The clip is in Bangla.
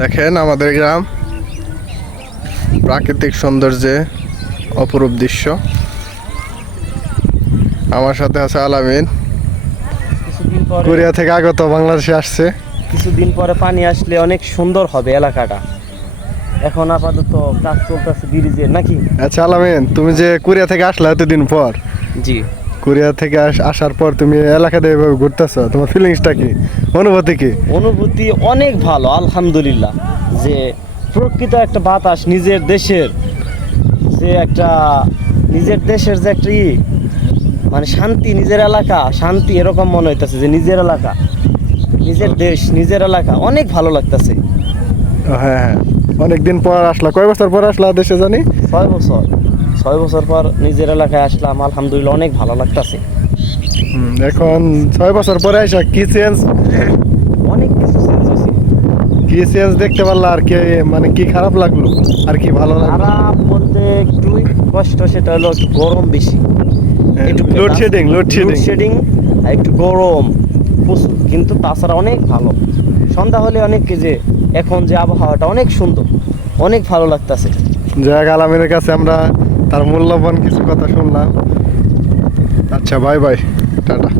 দেখেন আমাদের গ্রাম, প্রাকৃতিক সৌন্দর্যে অপরূপ দৃশ্য। আমার সাথে আছে আলামিন, কিছুদিন পরে কোরিয়া থেকে আগত, বাংলাদেশে আসছে। কিছুদিন পরে পানি আসলে অনেক সুন্দর হবে এলাকাটা। এখন আপাতত কাজ চলতেছে ব্রিজের, নাকি? আচ্ছা আলামিন, তুমি যে কোরিয়া থেকে আসলা এতদিন পর, জি। কোরিয়া থেকে আসার পর তুমি এলাকাতে এভাবে ঘুরতেছো, তোমার ফিলিংসটা কি, অনুভূতি কি? অনুভূতি অনেক ভালো, আলহামদুলিল্লাহ। যে প্রকৃত একটা বাতাস, নিজের দেশের যে একটা মানে শান্তি, নিজের এলাকা শান্তি, এরকম মনে হইতেছে যে নিজের এলাকা, নিজের দেশ, নিজের এলাকা অনেক ভালো লাগতেছে। হ্যাঁ হ্যাঁ, অনেকদিন পর আসলা। কয় বছর পর আসলা দেশে জানি? 6 বছর। 6 বছর পর নিজের এলাকায় আসলাম, আলহামদুলিল্লাহ অনেক ভালো লাগতেছে। এখন 6 বছর পরে আসা কি চেঞ্জ, অনেক কিছু চেঞ্জ হয়েছে। কি চেঞ্জ দেখতে পারলা? আর কি মানে কি খারাপ লাগলো আর কি ভালো লাগলো? খারাপ বলতে একটুই কষ্ট, সেটা হলো একটু গরম বেশি, একটু লোডশেডিং আর একটু গরম প্রচুর, কিন্তু তাছাড়া অনেক ভালো। সন্ধ্যা হলে অনেক যে এখন যে আবহাওয়াটা অনেক সুন্দর, অনেক ভালো লাগতেছে। যাক, আলামিনের কাছে আমরা তার মূল্যবান কিছু কথা শুনলাম। আচ্ছা, বাই বাই, টাটা।